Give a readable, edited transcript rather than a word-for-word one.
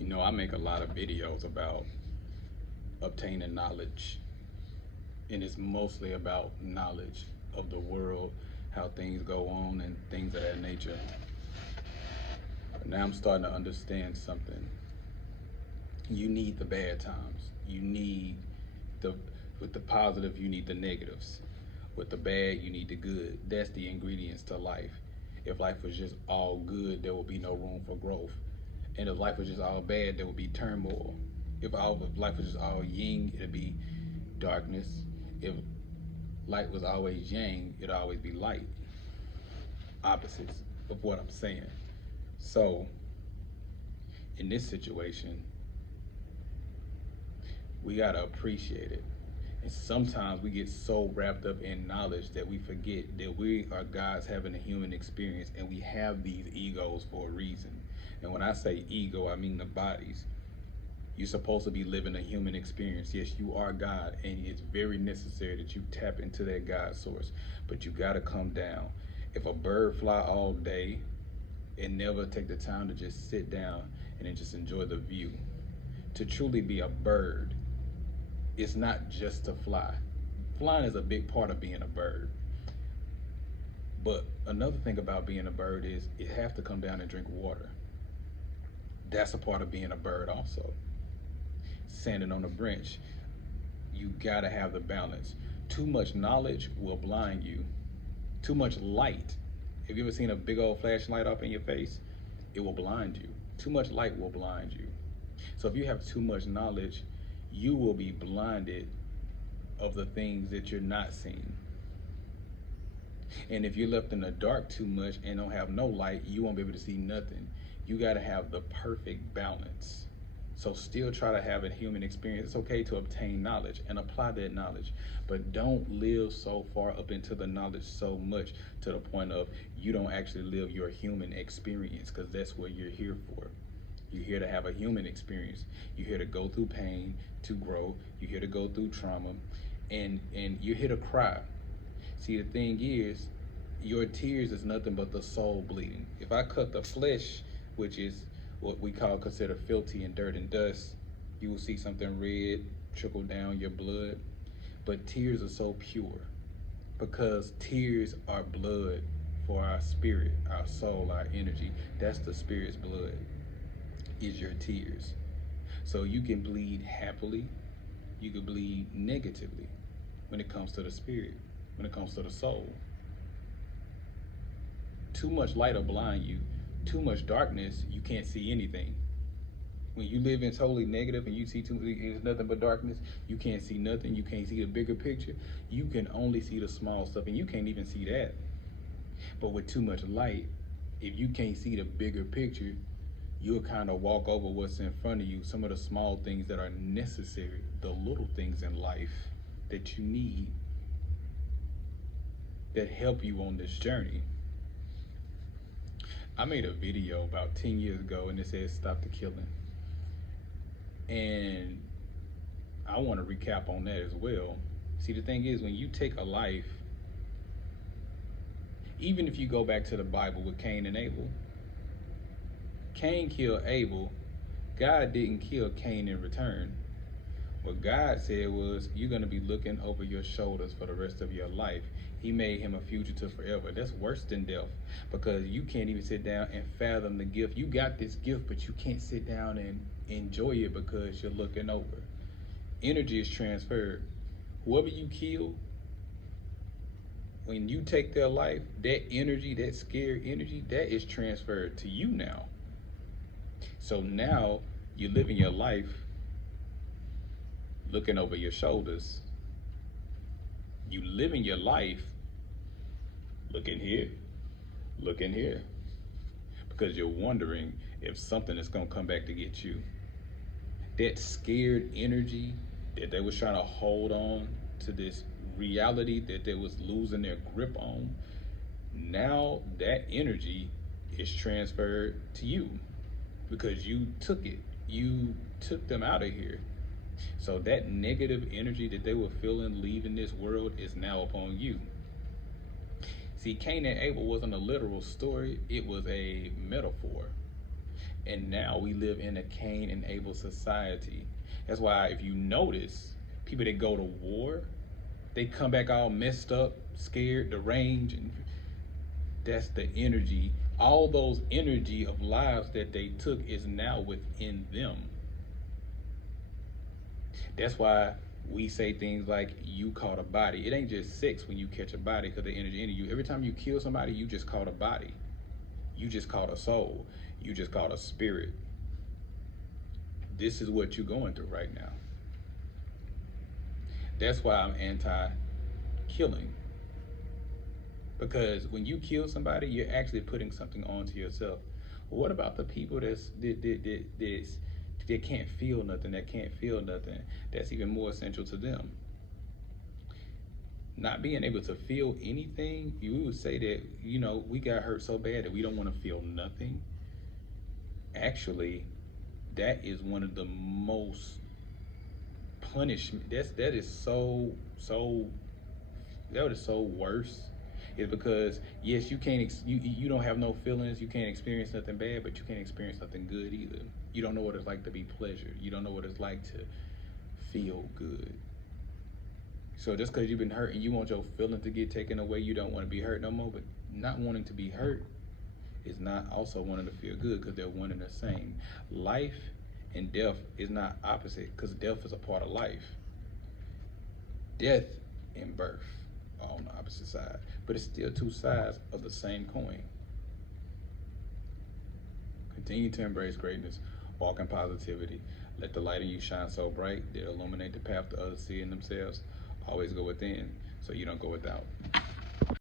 You know, I make a lot of videos about obtaining knowledge, and it's mostly about knowledge of the world, how things go on, and things of that nature. But now I'm starting to understand something. You need the bad times. You need the with the positive, you need the negatives. With the bad, you need the good. That's the ingredients to life. If life was just all good, there would be no room for growth. And if life was just all bad, there would be turmoil. If life was just all yin, it'd be darkness. If light was always yang, it'd always be light. Opposites of what I'm saying. So, in this situation, we gotta appreciate it. And sometimes we get so wrapped up in knowledge that we forget that we are gods having a human experience, and we have these egos for a reason. And when I say ego, I mean the bodies. You're supposed to be living a human experience. Yes, you are God, and it's very necessary that you tap into that God source. But you gotta come down. If a bird fly all day and never take the time to just sit down and then just enjoy the view, to truly be a bird, it's not just to fly. Flying is a big part of being a bird. But another thing about being a bird is you have to come down and drink water. That's a part of being a bird also. Standing on a branch, you gotta have the balance. Too much knowledge will blind you. Too much light. Have you ever seen a big old flashlight up in your face? It will blind you. Too much light will blind you. So if you have too much knowledge, you will be blinded of the things that you're not seeing. And if you're left in the dark too much and don't have no light, you won't be able to see nothing. You gotta have the perfect balance. So still try to have a human experience. It's okay to obtain knowledge and apply that knowledge, but don't live so far up into the knowledge so much to the point of you don't actually live your human experience, because that's what you're here for. You're here to have a human experience. You're here to go through pain, to grow. You're here to go through trauma, and you're here to cry. See, the thing is, your tears is nothing but the soul bleeding. If I cut the flesh, which is what we consider filthy and dirt and dust, you will see something red trickle down your blood. But tears are so pure, because tears are blood for our spirit, our soul, our energy. That's the spirit's blood, is your tears. So you can bleed happily, you can bleed negatively when it comes to the spirit, when it comes to the soul. Too much light will blind you. Too much darkness, you can't see anything. When you live in totally negative and you see it's nothing but darkness, you can't see nothing. You can't see the bigger picture. You can only see the small stuff, and you can't even see that. But with too much light, if you can't see the bigger picture, you'll kind of walk over what's in front of you, some of the small things that are necessary, the little things in life that you need, that help you on this journey. I made a video about 10 years ago, and it says stop the killing. And I want to recap on that as well. See, the thing is, when you take a life, even if you go back to the Bible with Cain and Abel, Cain killed Abel. God didn't kill Cain in return. What God said was, you're going to be looking over your shoulders for the rest of your life. He made him a fugitive forever. That's worse than death, because you can't even sit down and fathom the gift. You got this gift, but you can't sit down and enjoy it because you're looking over. Energy is transferred. Whoever you kill, when you take their life, that energy, that scared energy, that is transferred to you now. So now you're living your life looking over your shoulders. You living your life looking here, looking here, because you're wondering if something is going to come back to get you. That scared energy that they was trying to hold on to, this reality that they was losing their grip on, now that energy is transferred to you, because you took it. You took them out of here. So that negative energy that they were feeling leaving this world is now upon you. See, Cain and Abel wasn't a literal story, it was a metaphor. And now we live in a Cain and Abel society. That's why if you notice, people that go to war, they come back all messed up, scared, deranged, and that's the energy. All those energy of lives that they took is now within them. That's why we say things like you caught a body. It ain't just sex when you catch a body because the energy in you. Every time you kill somebody, you just caught a body. You just caught a soul. You just caught a spirit. This is what you're going through right now. That's why I'm anti-killing. Because when you kill somebody, you're actually putting something onto yourself. What about the people that can't feel nothing, that can't feel nothing? That's even more essential to them. Not being able to feel anything, you would say that, we got hurt so bad that we don't want to feel nothing. Actually, that is one of the most punishment. That is so worse. Is because yes, you can't you don't have no feelings, you can't experience nothing bad, but you can't experience nothing good either. You don't know what it's like to be pleasured. You don't know what it's like to feel good. So just because you've been hurt and you want your feelings to get taken away, you don't want to be hurt no more. But not wanting to be hurt is not also wanting to feel good, because they're one and the same. Life and death is not opposite, because death is a part of life. Death and birth are on the opposite side, but it's still two sides of the same coin. Continue to embrace greatness, walk in positivity. Let the light in you shine so bright that it illuminate the path to others see in themselves. Always go within so you don't go without.